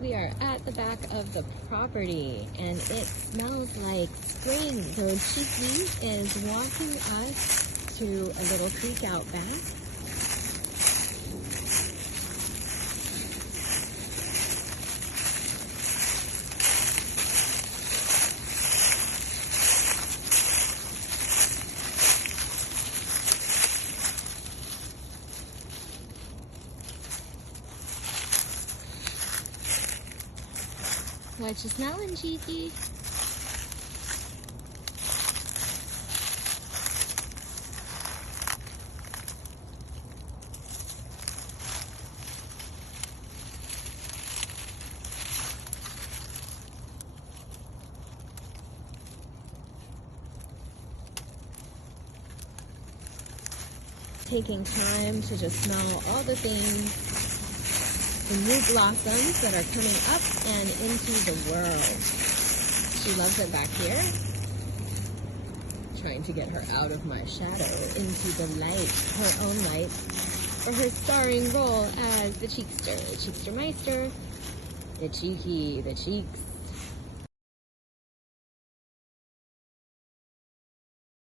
We are at the back of the property and it smells like spring. So Cheeky is walking us to a little creek out back. What you smelling, Cheeky? Taking time to just smell all the things, the new blossoms that are coming up and into the world. She loves it back here. Trying to get her out of my shadow into the light, her own light, for her starring role as the Cheekster, Cheekster Meister, the Cheeky, the Cheeks.